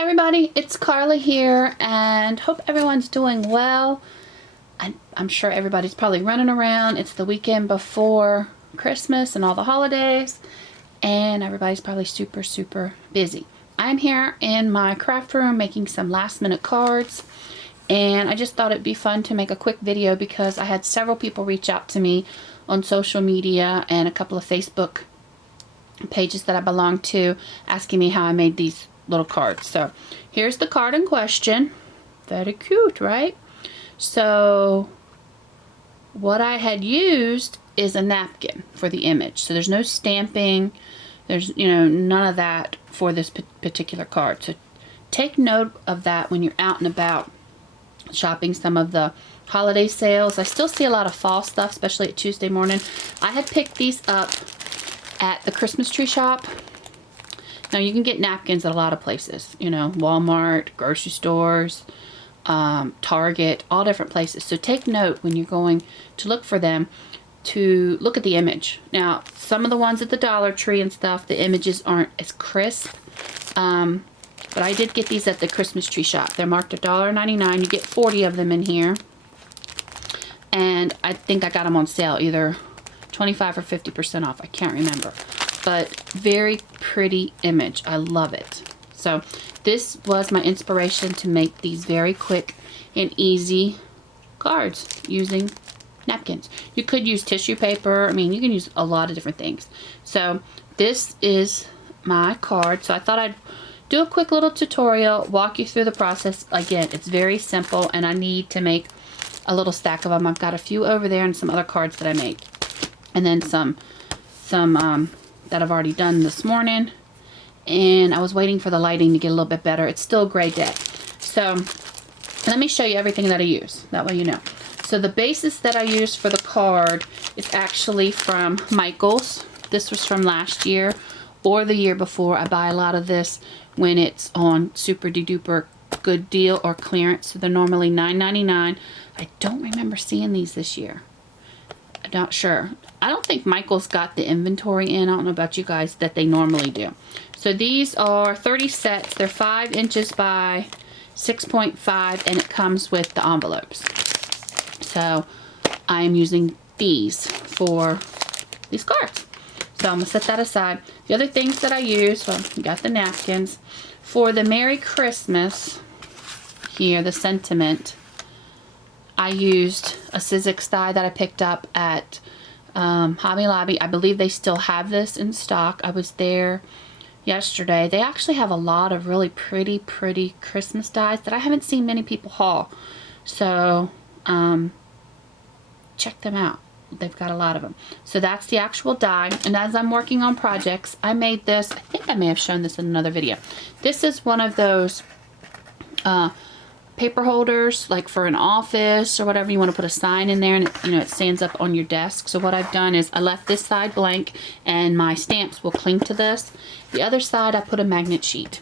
Hey everybody, it's Carla here, and hope everyone's doing well. I'm sure everybody's probably running around. It's the weekend before Christmas and all the holidays, and everybody's probably super busy. I'm here in my craft room making some last minute cards, and I just thought it'd be fun to make a quick video because I had several people reach out to me on social media and a couple of Facebook pages that I belong to asking me how I made these little cards. So here's the card in question. Very cute, right? So what I had used is a napkin for the image. So there's no stamping. There's, none of that for this particular card. So take note of that when you're out and about shopping some of the holiday sales. I still see a lot of fall stuff, especially at Tuesday morning. I had picked these up at the Christmas tree shop. Now you can get napkins at a lot of places, Walmart, grocery stores, Target, all different places. So take note when you're going to look for them to look at the image. Now some of the ones at the Dollar Tree and stuff, the images aren't as crisp. But I did get these at the Christmas tree shop. They're marked $1.99. You get 40 of them in here. And I think I got them on sale, either 25 or 50% off. I can't remember. But very pretty image. I love it. So this was my inspiration to make these very quick and easy cards using napkins. You could use tissue paper. I mean, you can use a lot of different things. So this is my card. So I thought I'd do a quick little tutorial, walk you through the process. Again, it's very simple, and I need to make a little stack of them. I've got a few over there and some other cards that I made. And then some that I've already done this morning, and I was waiting for the lighting to get a little bit better. It's still a gray day. So let me show you everything that I use. That way you know. So the basis that I used for the card is actually from Michael's. This was from last year or the year before. I buy a lot of this when it's on super duper good deal or clearance. So they're normally $9.99. I don't remember seeing these this year. I'm not sure. I don't think Michael's got the inventory in. I don't know about you guys that they normally do. So these are 30 sets. They're 5 inches by 6.5, and it comes with the envelopes. So I am using these for these cards. So I'm going to set that aside. The other things that I use, well, you got the napkins. For the Merry Christmas, here, the sentiment, I used a Sizzix die that I picked up at Hobby Lobby. I believe they still have this in stock. I was there yesterday. They actually have a lot of really pretty Christmas dies that I haven't seen many people haul. So check them out. They've got a lot of them. So that's the actual die. And as I'm working on projects, I made this. I think I may have shown this in another video. This is one of those paper holders, like for an office or whatever. You want to put a sign in there, and it stands up on your desk. So what I've done is I left this side blank, and my stamps will cling to this. The other side I put a magnet sheet.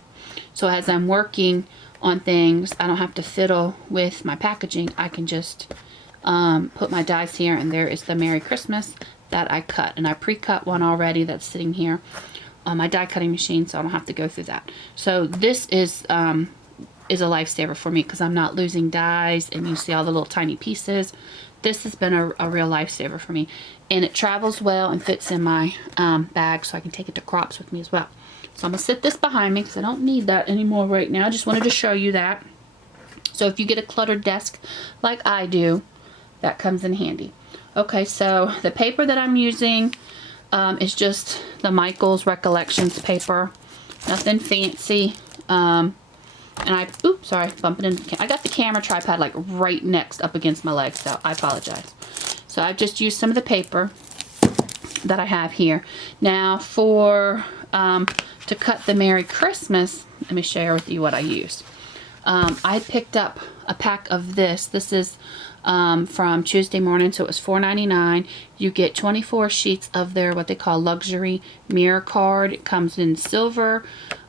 So as I'm working on things, I don't have to fiddle with my packaging. I can just put my dies here, and there is the Merry Christmas that I cut. And I pre-cut one already that's sitting here on my die cutting machine, so I don't have to go through that. So this is a lifesaver for me because I'm not losing dies, and you see all the little tiny pieces. This has been a real lifesaver for me, and it travels well and fits in my bag, so I can take it to crops with me as well. So I'm going to sit this behind me because I don't need that anymore right now. I just wanted to show you that. So if you get a cluttered desk like I do, that comes in handy. Okay, so the paper that I'm using is just the Michael's Recollections paper. Nothing fancy. And oops, sorry, bumping into I got the camera tripod like right next up against my leg, so I apologize. So I've just used some of the paper that I have here. Now for to cut the Merry Christmas, let me share with you what I used. I picked up a pack of this. This is from Tuesday Morning, so it was $4.99. You get 24 sheets of their what they call luxury mirror card. It comes in silver,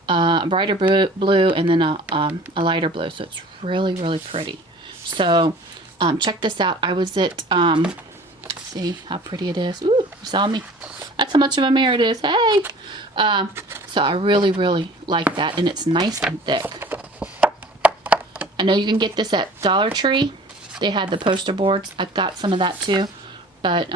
a brighter blue, and then a lighter blue. So it's really pretty. So check this out. I was at see how pretty it is. Ooh, you saw me. That's how much of a mirror it is. Hey. So I really like that, and it's nice and thick. I know you can get this at Dollar Tree. They had the poster boards. I've got some of that too. But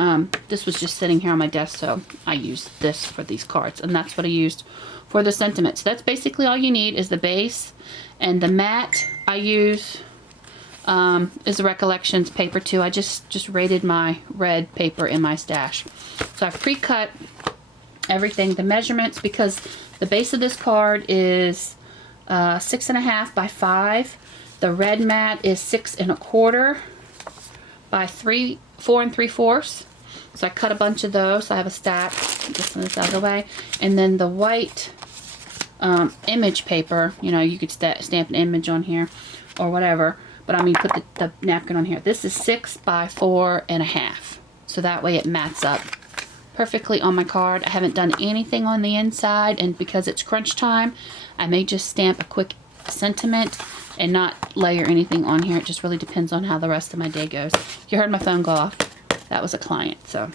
this was just sitting here on my desk, so I used this for these cards. And that's what I used for the sentiments. So that's basically all you need is the base. And the matte I use is the Recollections paper too. I just raided my red paper in my stash. So I've pre-cut everything, the measurements, because the base of this card is 6.5 by 5. The red mat is 6 1/4 by 4 3/4. So I cut a bunch of those. So I have a stack. This one is out of the way. And then the white image paper, you know, you could stamp an image on here or whatever. But I mean, put the napkin on here. This is 6 by 4.5. So that way it mats up perfectly on my card. I haven't done anything on the inside, and because it's crunch time, I may just stamp a quick sentiment and not layer anything on here. It just really depends on how the rest of my day goes. You heard my phone go off. That was a client. So,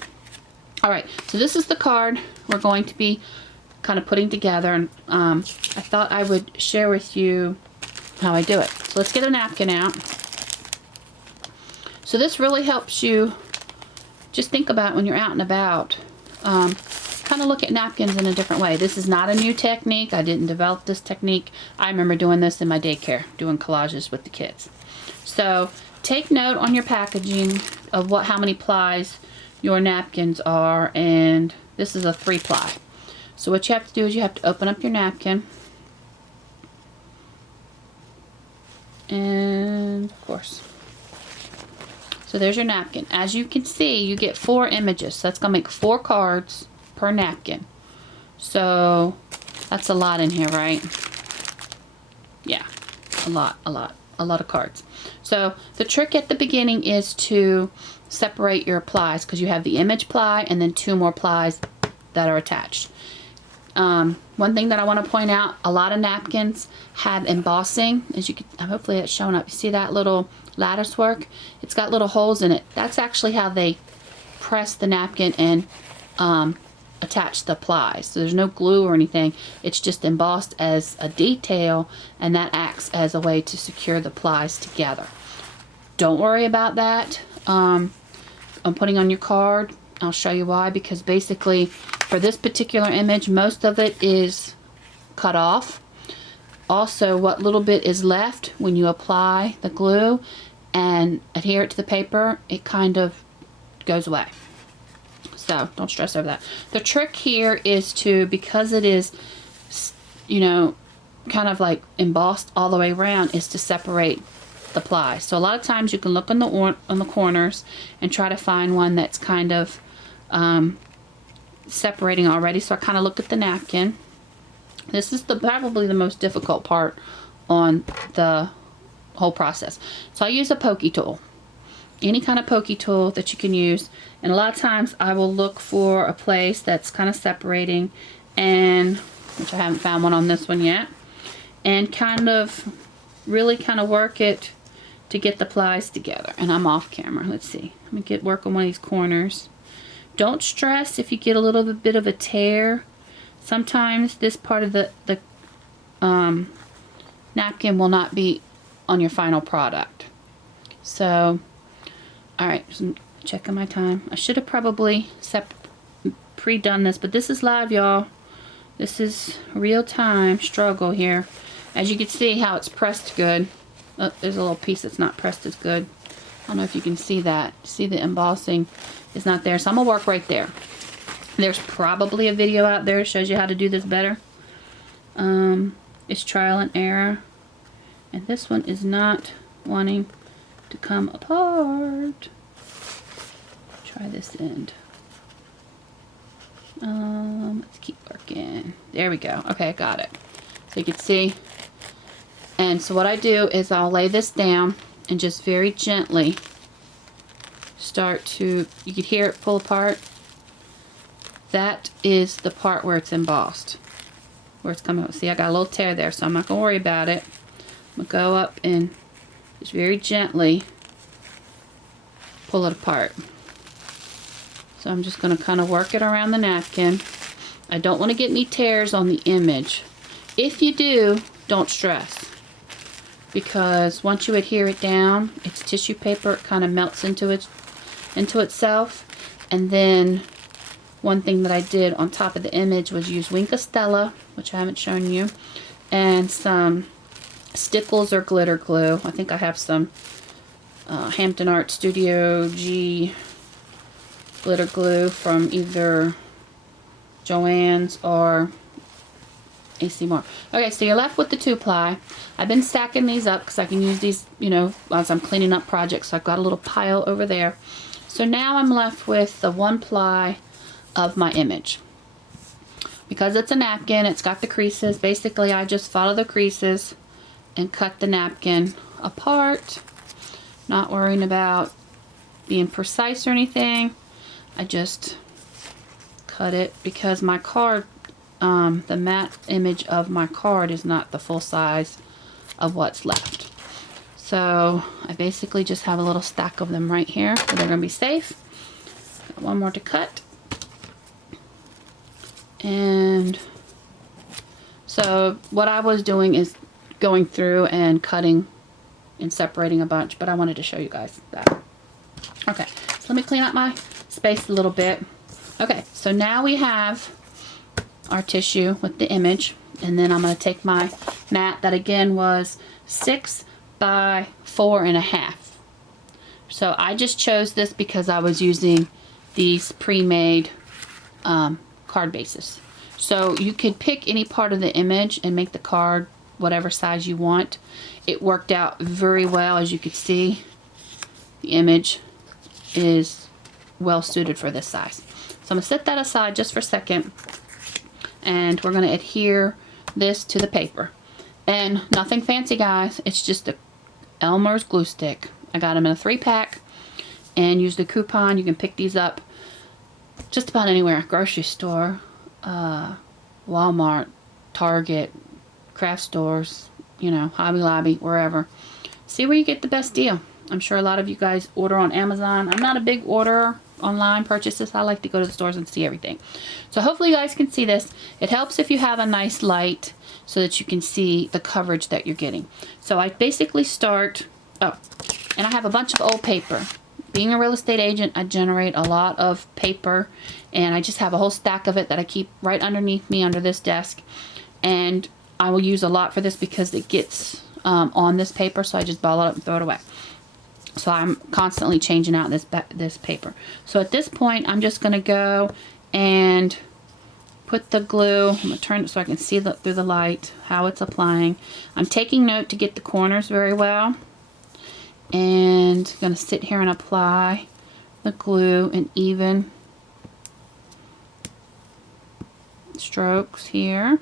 all right. So this is the card we're going to be kind of putting together, and I thought I would share with you how I do it. So let's get a napkin out. So this really helps you just think about when you're out and about. Kind of look at napkins in a different way. This is not a new technique. I didn't develop this technique. I remember doing this in my daycare, doing collages with the kids. So take note on your packaging of how many plies your napkins are, and this is a 3-ply. So what you have to do is you have to open up your napkin, and of course, so there's your napkin. As you can see, you get 4 images. So that's going to make 4 cards per napkin. So that's a lot in here, right? Yeah, a lot of cards. So the trick at the beginning is to separate your plies, because you have the image ply and then 2 more plies that are attached. One thing that I want to point out, a lot of napkins have embossing. As you can, hopefully it's showing up. You see that little lattice work? It's got little holes in it. That's actually how they press the napkin and attach the plies. So there's no glue or anything. It's just embossed as a detail, and that acts as a way to secure the plies together. Don't worry about that. I'm putting on your card. I'll show you why, because basically for this particular image, most of it is cut off. Also, what little bit is left when you apply the glue and adhere it to the paper, it kind of goes away. So don't stress over that. The trick here is to, because it is, you know, kind of like embossed all the way around, is to separate the plies. So a lot of times you can look on the corners and try to find one that's kind of separating already. So I kind of looked at the napkin. This is probably the most difficult part on the whole process. So I use a pokey tool. Any kind of pokey tool that you can use. And a lot of times I will look for a place that's kind of separating, and which I haven't found one on this one yet, and kind of really kind of work it to get the plies together. And I'm off camera. Let's see. Let me work on one of these corners. Don't stress if you get a little bit of a tear. Sometimes this part of the napkin will not be on your final product. So, alright, so checking my time. I should have probably pre-done this, but this is live, y'all. This is real-time struggle here. As you can see how it's pressed good. Oh, there's a little piece that's not pressed as good. I don't know if you can see that. See, the embossing is not there, so I'm gonna work right there. There's probably a video out there that shows you how to do this better. It's trial and error, and this one is not wanting to come apart. Try this end. Let's keep working. There we go. Okay, I got it. So you can see. And so what I do is I'll lay this down and just very gently start to, you can hear it pull apart. That is the part where it's embossed, where it's coming out. See, I got a little tear there, so I'm not going to worry about it. I'm going to go up and just very gently pull it apart. So I'm just going to kind of work it around the napkin. I don't want to get any tears on the image. If you do, don't stress. because once you adhere it down, it's tissue paper, it kind of melts into itself. And then one thing that I did on top of the image was use Wink of Stella, which I haven't shown you, and some Stickles or glitter glue. I think I have some Hampton Art Studio G glitter glue from either Joann's or AC Moore. Okay, so you're left with the 2-ply. I've been stacking these up because I can use these, you know, as I'm cleaning up projects. So I've got a little pile over there. So now I'm left with the 1-ply of my image. Because it's a napkin, it's got the creases. Basically, I just follow the creases and cut the napkin apart. Not worrying about being precise or anything. I just cut it because my card, the matte image of my card is not the full size of what's left. So I basically just have a little stack of them right here, so they're going to be safe. Got one more to cut. And so what I was doing is going through and cutting and separating a bunch, but I wanted to show you guys that. Okay, so let me clean up my space a little bit. Okay, so now we have our tissue with the image, and then I'm going to take my mat that again was 6 by 4.5. So I just chose this because I was using these pre-made card bases. So you could pick any part of the image and make the card whatever size you want. It worked out very well. As you can see, the image is well suited for this size. So I'm going to set that aside just for a second, and we're going to adhere this to the paper. And nothing fancy, guys. It's just a Elmer's glue stick. I got them in a 3-pack and used a coupon. You can pick these up just about anywhere. Grocery store, Walmart, Target, craft stores, you know, Hobby Lobby, wherever. See where you get the best deal. I'm sure a lot of you guys order on Amazon. I'm not a big orderer online purchases. I like to go to the stores and see everything. So hopefully you guys can see this. It helps if you have a nice light so that you can see the coverage that you're getting. So I basically start, and I have a bunch of old paper. Being a real estate agent, I generate a lot of paper, and I just have a whole stack of it that I keep right underneath me under this desk. And I will use a lot for this because it gets on this paper, so I just ball it up and throw it away. So I'm constantly changing out this paper. So at this point, I'm just going to go and put the glue. I'm going to turn it so I can see through the light how it's applying. I'm taking note to get the corners very well. And I'm going to sit here and apply the glue in even strokes here.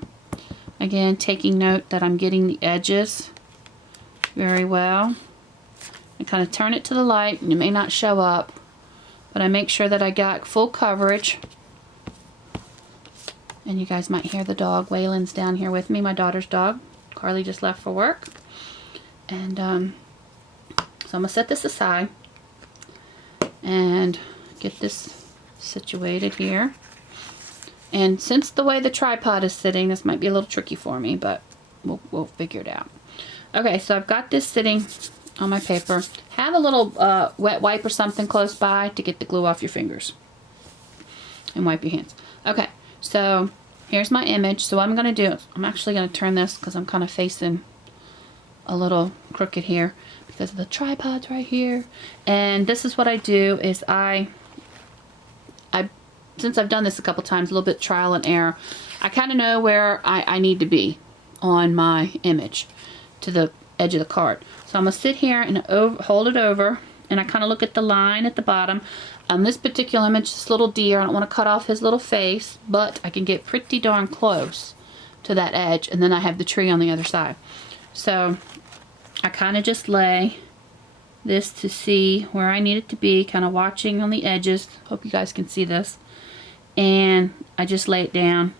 Again, taking note that I'm getting the edges very well. I kind of turn it to the light, and it may not show up, but I make sure that I got full coverage. And you guys might hear the dog. Waylon's down here with me, my daughter's dog. Carly just left for work. And so I'm going to set this aside and get this situated here. And since the way the tripod is sitting, this might be a little tricky for me, but we'll figure it out. Okay, so I've got this sitting on my paper. Have a little wet wipe or something close by to get the glue off your fingers. And wipe your hands. Okay, so here's my image. So what I'm going to do, I'm actually going to turn this because I'm kind of facing a little crooked here because the tripod's right here. And this is what I do is since I've done this a couple times, a little bit trial and error, I kind of know where I need to be on my image to the edge of the card. So I'm going to sit here and hold it over, and I kind of look at the line at the bottom. On this particular image, this little deer, I don't want to cut off his little face, but I can get pretty darn close to that edge, and then I have the tree on the other side. So I kind of just lay this to see where I need it to be, kind of watching on the edges. Hope you guys can see this. And I just lay it down.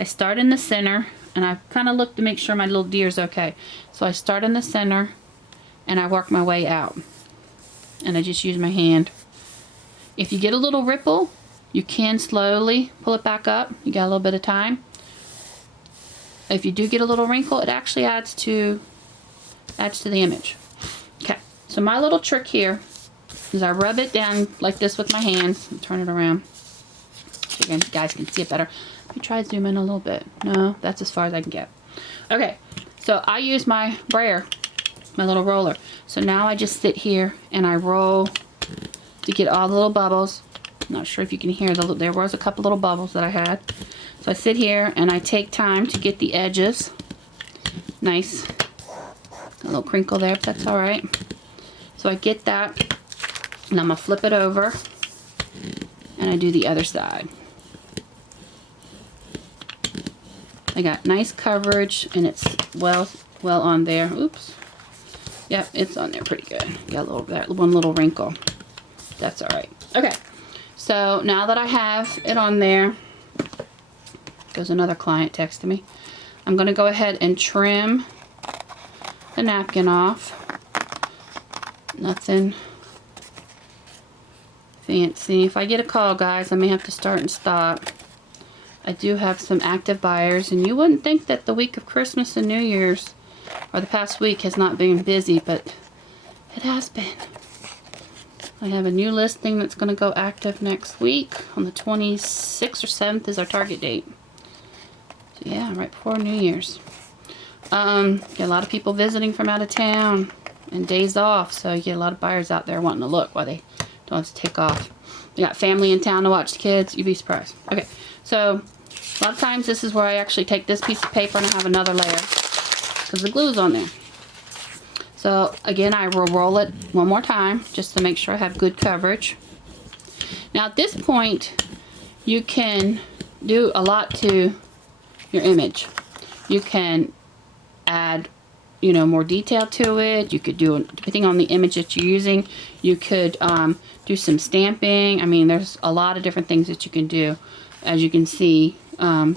I start in the center, and I kind of look to make sure my little deer's okay. So I start in the center, and I work my way out. And I just use my hand. If you get a little ripple, you can slowly pull it back up. You got a little bit of time. If you do get a little wrinkle, it actually adds to Adds to the image. Okay, so my little trick here is I rub it down like this with my hands and turn it around so you guys can see it better. Let me try to zoom in a little bit. No, that's as far as I can get. Okay, so I use my brayer, my little roller. So now I just sit here and I roll to get all the little bubbles. I'm not sure if you can hear, there was a couple little bubbles that I had. So I sit here and I take time to get the edges nice. A little crinkle there, but that's all right. So I get that, and I'm gonna flip it over, and I do the other side. I got nice coverage, and it's well on there. Oops. Yep, it's on there pretty good. Got that one little wrinkle. That's all right. Okay. So now that I have it on there, goes another client texting me. I'm gonna go ahead and trim the napkin off. Nothing fancy. If I get a call, guys, I may have to start and stop. I do have some active buyers, and you wouldn't think that the week of Christmas and New Year's, or the past week, has not been busy, but it has been. I have a new listing that's going to go active next week on the 26th or 7th is our target date. So yeah, right before New Year's. Get a lot of people visiting from out of town and days off, so you get a lot of buyers out there wanting to look while they don't have to take off. You got family in town to watch the kids, you'd be surprised. Okay, so a lot of times this is where I actually take this piece of paper and I have another layer because the glue is on there. So again, I will roll it one more time just to make sure I have good coverage. Now at this point, you can do a lot to your image. You can add, you know, more detail to it. You could do, depending on the image that you're using, you could do some stamping. I mean, there's a lot of different things that you can do. As you can see, you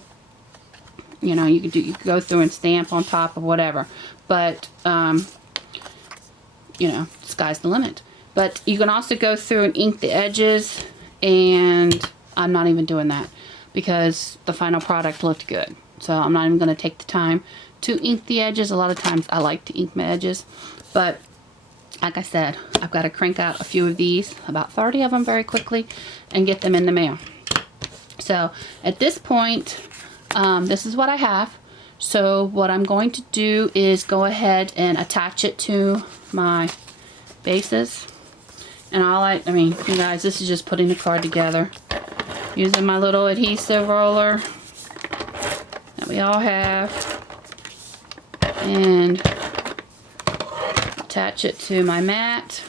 know, you could go through and stamp on top of whatever. But you know, sky's the limit. But you can also go through and ink the edges, and I'm not even doing that because the final product looked good. So I'm not even going to take the time to ink the edges. A lot of times I like to ink my edges, but like I said, I've got to crank out a few of these, about 30 of them very quickly, and get them in the mail. So at this point, this is what I have. So what I'm going to do is go ahead and attach it to my bases. And I mean, you guys, this is just putting the card together. Using my little adhesive roller that we all have. And attach it to my mat.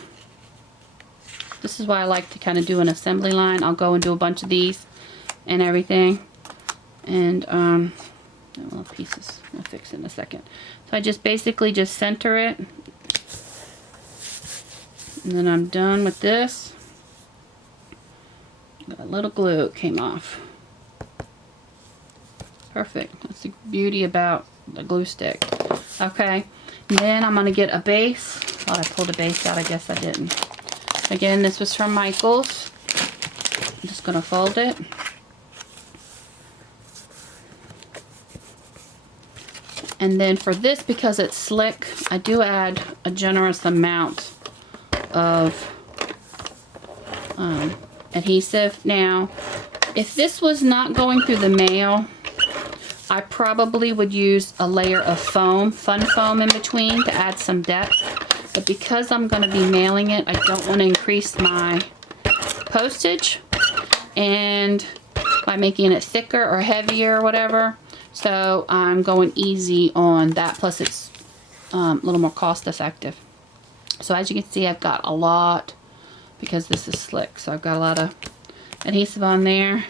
This is why I like to kind of do an assembly line. I'll go and do a bunch of these and everything. And little pieces. I'll fix it in a second. So I just basically just center it. And then I'm done with this. Got a little glue, it came off. Perfect. That's the beauty about the glue stick. Okay. And then I'm going to get a base. Thought I pulled a base out. I guess I didn't. Again, this was from Michael's. I'm just going to fold it. And then for this, because it's slick, I do add a generous amount of adhesive. Now, if this was not going through the mail, I probably would use a layer of foam, fun foam in between to add some depth. But because I'm going to be mailing it, I don't want to increase my postage and by making it thicker or heavier or whatever. So I'm going easy on that, plus it's a little more cost effective. So as you can see, I've got a lot because this is slick. So I've got a lot of adhesive on there.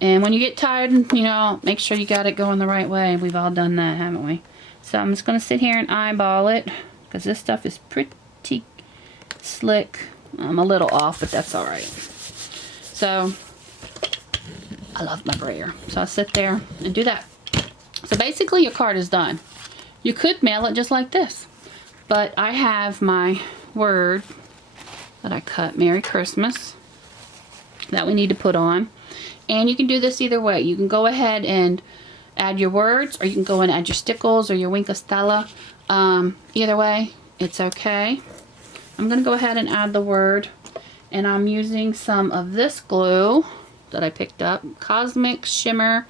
And when you get tired, you know, make sure you got it going the right way. We've all done that, haven't we? So I'm just going to sit here and eyeball it because this stuff is pretty slick. I'm a little off, but that's all right. So I love my brayer. So I sit there and do that. So basically your card is done. You could mail it just like this. But I have my word that I cut, Merry Christmas, that we need to put on. And you can do this either way. You can go ahead and add your words, or you can go and add your stickles or your Wink of Stella. Either way, it's okay. I'm going to go ahead and add the word, and I'm using some of this glue that I picked up, Cosmic Shimmer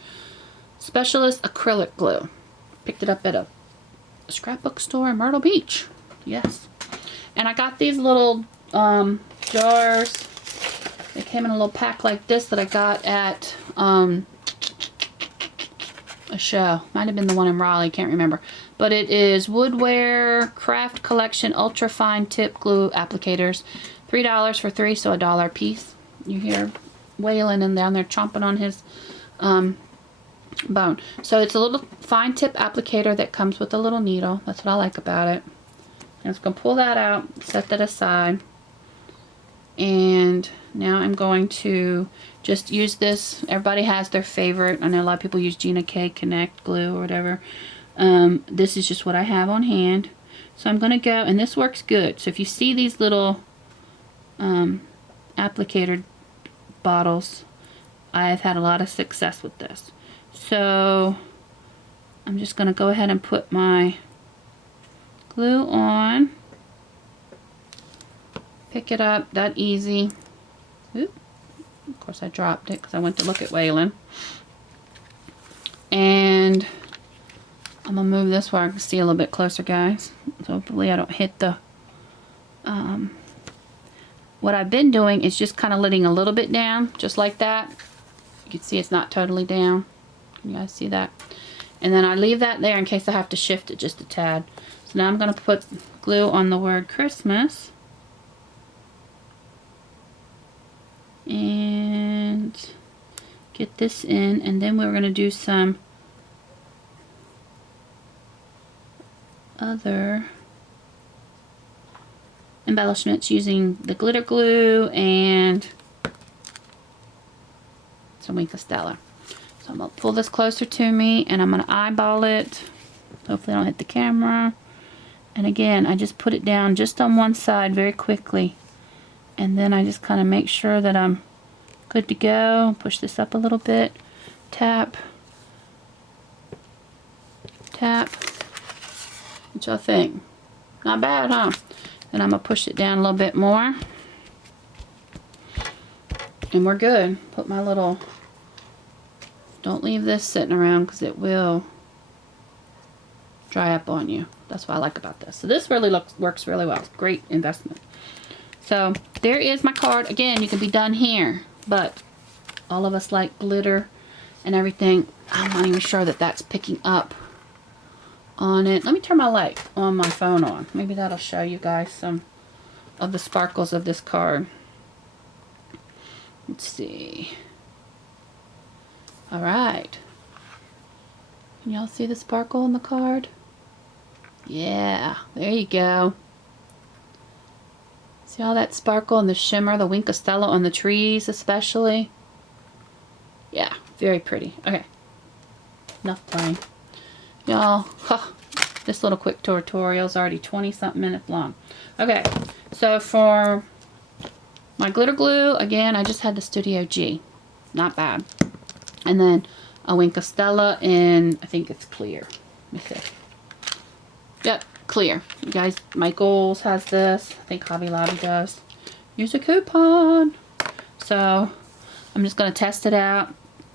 Specialist Acrylic Glue. Picked it up at a scrapbook store in Myrtle Beach. Yes. And I got these little jars. They came in a little pack like this that I got at a show. Might have been the one in Raleigh, can't remember. But it is Woodware Craft Collection Ultra Fine Tip Glue Applicators. $3 for 3, so $1 a piece. You hear Waylon in down there chomping on his bone. So it's a little fine tip applicator that comes with a little needle. That's what I like about it. I'm just going to pull that out, set that aside. And now I'm going to just use this. Everybody has their favorite. I know a lot of people use Gina K Connect glue or whatever. This is just what I have on hand. So I'm going to go, and this works good. So if you see these little applicator bottles, I've had a lot of success with this. So I'm just going to go ahead and put my glue on. Pick it up, that easy. Oop. Of course I dropped it because I went to look at Waylon. And I'm going to move this where I can see a little bit closer, guys. So hopefully I don't hit the... what I've been doing is just kind of letting a little bit down, just like that. You can see it's not totally down. Can you guys see that? And then I leave that there in case I have to shift it just a tad. So now I'm going to put glue on the word Christmas. And get this in, and then we're going to do some other embellishments using the glitter glue and some Wink of Stella. So I'm going to pull this closer to me, and I'm going to eyeball it. Hopefully I don't hit the camera. And again, I just put it down just on one side very quickly. And then I just kind of make sure that I'm good to go. Push this up a little bit. Tap. Tap. What y'all think? Not bad, huh? And I'm going to push it down a little bit more. And we're good. Put my little... Don't leave this sitting around because it will dry up on you. That's what I like about this. So this really works really well. It's a great investment. So there is my card. Again, you can be done here, but all of us like glitter and everything. I'm not even sure that that's picking up on it. Let me turn my light on my phone on. Maybe that'll show you guys some of the sparkles of this card. Let's see. All right. Can y'all see the sparkle on the card? Yeah, there you go. See all that sparkle and the shimmer, the Wink of Stella on the trees especially? Yeah, very pretty. Okay, enough playing. Y'all, this little quick tutorial is already 20-something minutes long. Okay, so for my glitter glue, again, I just had the Studio G. Not bad. And then a Wink of Stella in, I think it's clear. Let me see. Yep, clear. You guys, Michaels has this. I think Hobby Lobby does. Use a coupon. So I'm just going to test it out.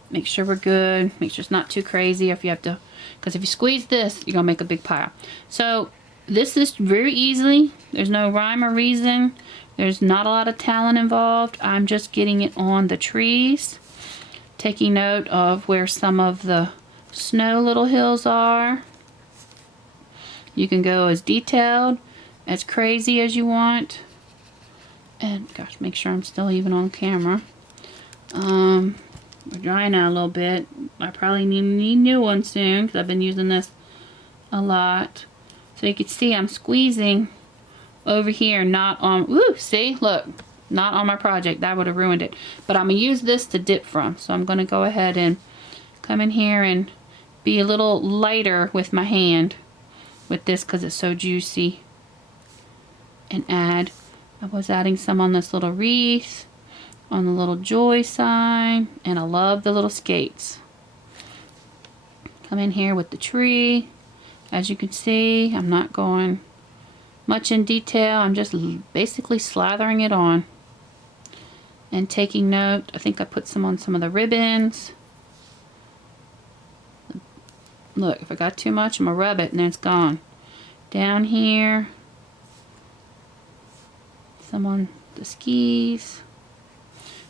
Make sure we're good. Make sure it's not too crazy. If you have to, because if you squeeze this, you're going to make a big pile. So this is very easily. There's no rhyme or reason. There's not a lot of talent involved. I'm just getting it on the trees. Taking note of where some of the snow little hills are. You can go as detailed, as crazy as you want. And gosh, make sure I'm still even on camera. We're drying out a little bit. I probably need new ones soon because I've been using this a lot. So you can see I'm squeezing over here, not on, ooh, see, look, not on my project. That would have ruined it. But I'm going to use this to dip from. So I'm going to go ahead and come in here and be a little lighter with my hand with this because it's so juicy. And add, I was adding some on this little wreath, on the little joy sign, and I love the little skates. Come in here with the tree. As you can see, I'm not going much in detail. I'm just basically slathering it on and taking note. I think I put some on some of the ribbons. Look, if I got too much, I'm gonna rub it and then it's gone. Down here, some on the skis.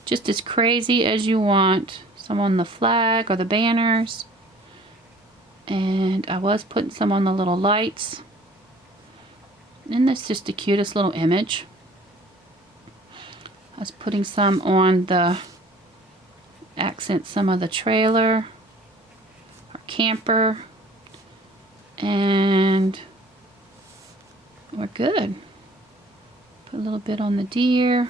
Just as crazy as you want. Some on the flag or the banners. And I was putting some on the little lights. And that's just the cutest little image. I was putting some on the accent, some of the trailer or camper. And we're good. Put a little bit on the deer.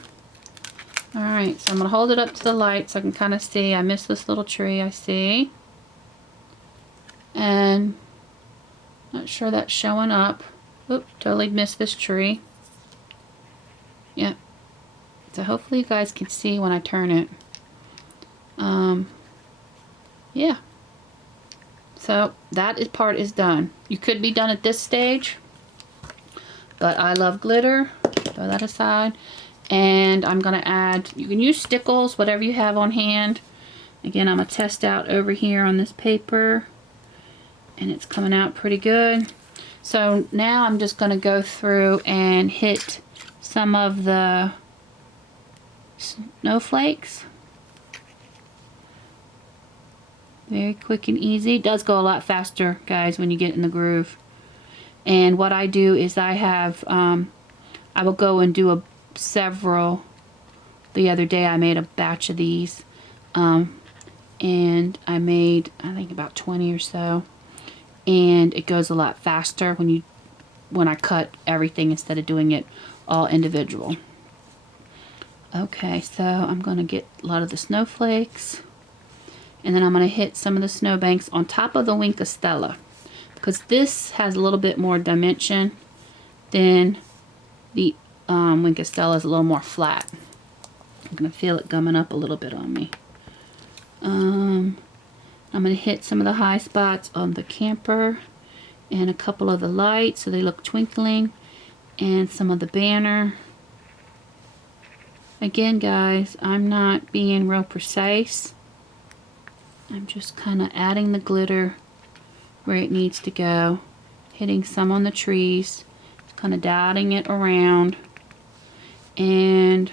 Alright, so I'm going to hold it up to the light so I can kind of see. I missed this little tree, I see. And not sure that's showing up. Oop, totally missed this tree. Yep. So hopefully you guys can see when I turn it. Yeah. So that part is done. You could be done at this stage, but I love glitter. Throw that aside. And I'm going to add, you can use stickles, whatever you have on hand. Again, I'm going to test out over here on this paper. And it's coming out pretty good. So now I'm just going to go through and hit some of the snowflakes. Very quick and easy. It does go a lot faster, guys, when you get in the groove. And what I do is I have, I will go and do several. The other day I made a batch of these. And I made, I think, about 20 or so. And it goes a lot faster when I cut everything instead of doing it all individual. Okay, so I'm going to get a lot of the snowflakes. And then I'm going to hit some of the snowbanks on top of the Wink of Stella. Because this has a little bit more dimension than the Wink of Stella is a little more flat. I'm going to feel it gumming up a little bit on me. I'm going to hit some of the high spots on the camper and a couple of the lights so they look twinkling, and some of the banner. Again, guys, I'm not being real precise. I'm just kind of adding the glitter where it needs to go, hitting some on the trees, kind of dotting it around, and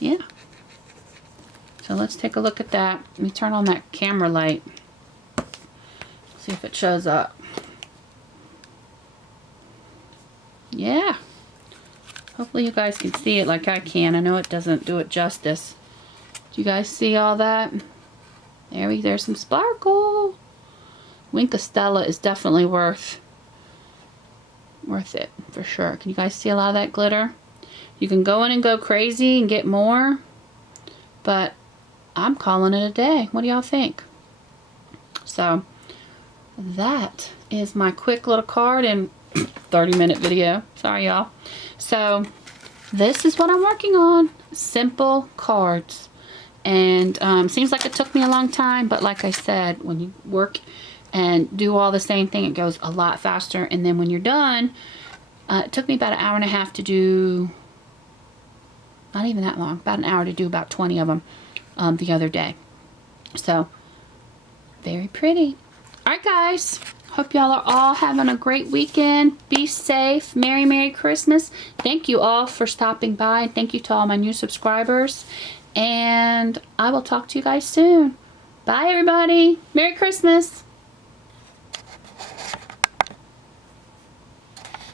yeah. So let's take a look at that. Let me turn on that camera light. See if it shows up. Yeah. Hopefully you guys can see it like I can. I know it doesn't do it justice. Do you guys see all that? There's some sparkle. Wink of Stella is definitely worth it for sure. Can you guys see a lot of that glitter? You can go in and go crazy and get more, but I'm calling it a day. What do y'all think? So that is my quick little card and 30-minute video. Sorry, y'all. So this is what I'm working on. Simple cards. And seems like it took me a long time, but like I said, when you work and do all the same thing, it goes a lot faster. And then when you're done, it took me about an hour and a half to do, not even that long, about an hour to do about 20 of them the other day. So, very pretty. Alright guys, hope y'all are all having a great weekend. Be safe. Merry, Merry Christmas. Thank you all for stopping by, and thank you to all my new subscribers. And I will talk to you guys soon. Bye everybody. Merry Christmas.